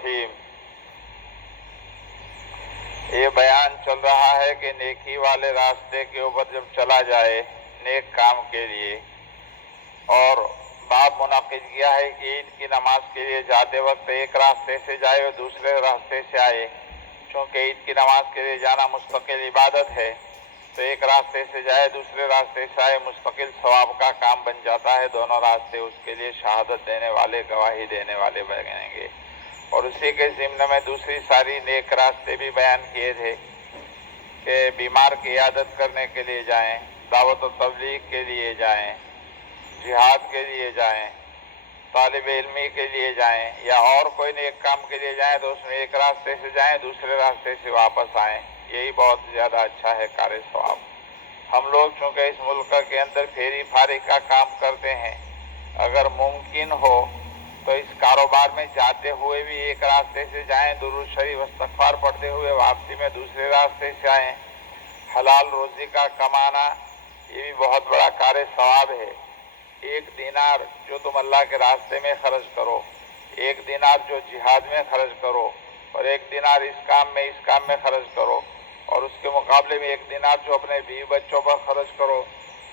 الرحیم۔ یہ بیان چل رہا ہے کہ نیکی والے راستے کے اوپر جب چلا جائے نیک کام کے لیے، اور باب منعقد کیا ہے کہ عید کی نماز کے لیے جاتے وقت ایک راستے سے جائے اور دوسرے راستے سے آئے، چونکہ عید کی نماز کے لیے جانا مستقل عبادت ہے، تو ایک راستے سے جائے دوسرے راستے سے آئے مستقل ثواب کا کام بن جاتا ہے۔ دونوں راستے اس کے لیے شہادت دینے والے، گواہی دینے والے بنیں گے۔ اور اسی کے ضمن میں دوسری ساری نیک راستے بھی بیان کیے تھے کہ بیمار کی عیادت کرنے کے لیے جائیں، دعوت و تبلیغ کے لیے جائیں، جہاد کے لیے جائیں، طالب علمی کے لیے جائیں، یا اور کوئی نیک کام کے لیے جائیں تو اس میں ایک راستے سے جائیں دوسرے راستے سے واپس آئیں، یہی بہت زیادہ اچھا ہے کار ثواب۔ ہم لوگ چونکہ اس ملک کے اندر پھیری پھاری کا کام کرتے ہیں، اگر ممکن ہو تو اس کاروبار میں جاتے ہوئے بھی ایک راستے سے جائیں، درود شریف استغفار پڑھتے ہوئے واپسی میں دوسرے راستے سے آئیں۔ حلال روزی کا کمانا یہ بھی بہت بڑا کار ثواب ہے۔ ایک دینار جو تم اللہ کے راستے میں خرچ کرو، ایک دینار جو جہاد میں خرچ کرو، اور ایک دینار اس کام میں خرچ کرو، اور اس کے مقابلے میں ایک دینار جو اپنے بیوی بچوں پر خرچ کرو،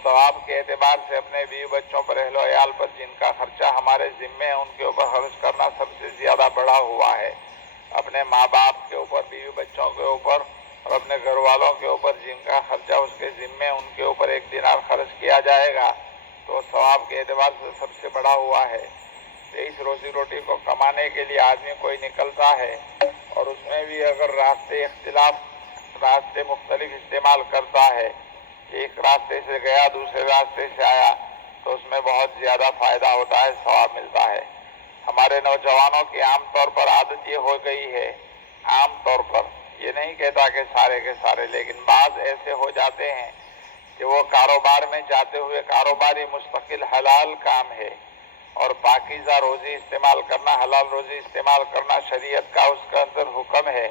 ثواب کے اعتبار سے اپنے بیوی بچوں پر، اہل و عیال پر جن کا خرچہ ہمارے ذمے ہے ان کے اوپر خرچ کرنا سب سے زیادہ بڑا ہوا ہے۔ اپنے ماں باپ کے اوپر، بیوی بچوں کے اوپر اور اپنے گھر والوں کے اوپر جن کا خرچہ اس کے ذمے ان کے اوپر ایک دینار خرچ کیا جائے گا تو ثواب کے اعتبار سے سب سے بڑا ہوا ہے۔ اس روزی روٹی کو کمانے کے لیے آدمی کوئی نکلتا ہے اور اس میں بھی اگر راستے مختلف استعمال کرتا ہے، ایک راستے سے گیا دوسرے راستے سے آیا، تو اس میں بہت زیادہ فائدہ ہوتا ہے، ثواب ملتا ہے۔ ہمارے نوجوانوں کی عام طور پر عادت یہ ہو گئی ہے، عام طور پر یہ نہیں کہتا کہ سارے کے سارے، لیکن بعض ایسے ہو جاتے ہیں کہ وہ کاروبار میں جاتے ہوئے، کاروباری مستقل حلال کام ہے اور پاکیزہ روزی استعمال کرنا، حلال روزی استعمال کرنا شریعت کا اس کے اندر حکم ہے۔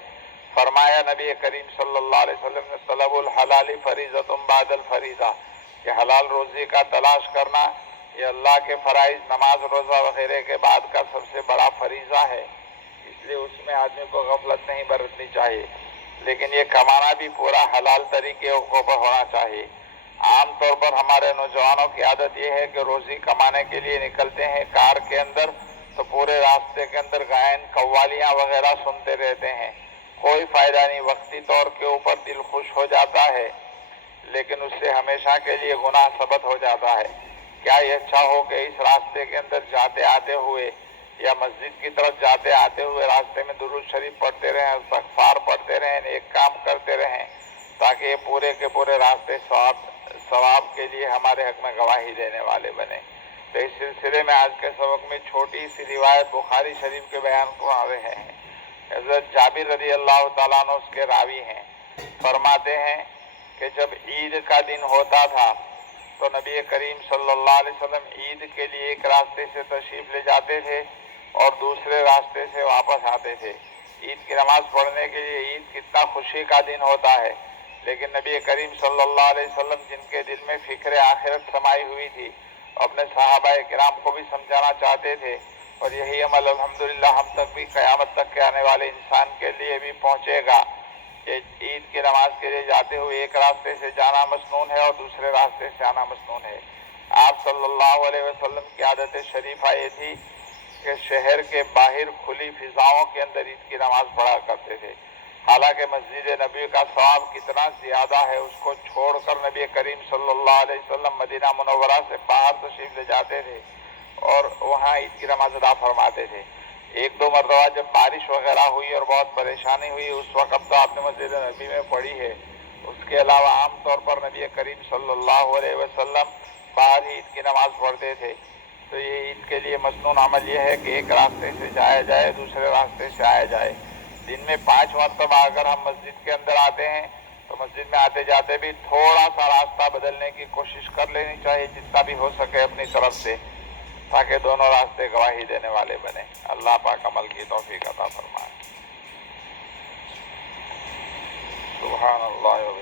فرمایا نبی کریم صلی اللہ علیہ وسلم نے، طلب الحلال فریضۃ بعد الفریضہ، کہ حلال روزی کا تلاش کرنا یہ اللہ کے فرائض، نماز روزہ وغیرہ کے بعد کا سب سے بڑا فریضہ ہے، اس لیے اس میں آدمی کو غفلت نہیں برتنی چاہیے، لیکن یہ کمانا بھی پورا حلال طریقے پر ہونا چاہیے۔ عام طور پر ہمارے نوجوانوں کی عادت یہ ہے کہ روزی کمانے کے لیے نکلتے ہیں کار کے اندر تو پورے راستے کے اندر گائن قوالیاں وغیرہ سنتے رہتے ہیں، کوئی فائدہ نہیں، وقتی طور کے اوپر دل خوش ہو جاتا ہے لیکن اس سے ہمیشہ کے لیے گناہ ثبت ہو جاتا ہے۔ کیا یہ اچھا ہو کہ اس راستے کے اندر جاتے آتے ہوئے یا مسجد کی طرف جاتے آتے ہوئے راستے میں درود شریف پڑھتے رہیں، استغفار پڑھتے رہیں، ایک کام کرتے رہیں، تاکہ یہ پورے کے پورے راستے ثواب کے لیے ہمارے حق میں گواہی دینے والے بنے۔ تو اس سلسلے میں آج کے سبق میں چھوٹی سی روایت بخاری شریف کے بیان کو آ رہے ہیں۔ حضرت جابر رضی اللہ تعالیٰ عنہ اس کے راوی ہیں، فرماتے ہیں کہ جب عید کا دن ہوتا تھا تو نبی کریم صلی اللہ علیہ وسلم عید کے لیے ایک راستے سے تشریف لے جاتے تھے اور دوسرے راستے سے واپس آتے تھے۔ عید کی نماز پڑھنے کے لیے عید کتنا خوشی کا دن ہوتا ہے، لیکن نبی کریم صلی اللہ علیہ وسلم جن کے دل میں فکر آخرت سمائی ہوئی تھی، اپنے صحابہ کرام کو بھی سمجھانا چاہتے تھے، اور یہی عمل الحمدللہ ہم تک بھی، قیامت تک کے آنے والے انسان کے لیے بھی پہنچے گا کہ عید کی نماز کے لیے جاتے ہوئے ایک راستے سے جانا مسنون ہے اور دوسرے راستے سے آنا مسنون ہے۔ آپ صلی اللہ علیہ وسلم کی عادت شریفہ یہ تھی کہ شہر کے باہر کھلی فضاؤں کے اندر عید کی نماز پڑھا کرتے تھے۔ حالانکہ مسجد نبی کا ثواب کتنا زیادہ ہے، اس کو چھوڑ کر نبی کریم صلی اللہ علیہ وسلم مدینہ منورہ سے باہر تشریف لے جاتے تھے اور وہاں عید کی نماز ادا فرماتے تھے۔ ایک دو مرتبہ جب بارش وغیرہ ہوئی اور بہت پریشانی ہوئی، اس وقت تو آپ نے مسجد نبی میں پڑھی ہے، اس کے علاوہ عام طور پر نبی کریم صلی اللہ علیہ وسلم باہر ہی عید کی نماز پڑھتے تھے۔ تو یہ عید کے لیے مسنون عمل یہ ہے کہ ایک راستے سے جایا جائے، دوسرے راستے سے آیا جائے۔ دن میں 5 مرتبہ اگر ہم مسجد کے اندر آتے ہیں تو مسجد میں آتے جاتے بھی تھوڑا سا راستہ بدلنے کی کوشش کر لینی چاہیے جتنا بھی ہو سکے اپنی طرف سے، تاکہ دونوں راستے گواہی دینے والے بنے۔ اللہ پاک عمل کی توفیق عطا فرمائے۔ سبحان اللہ و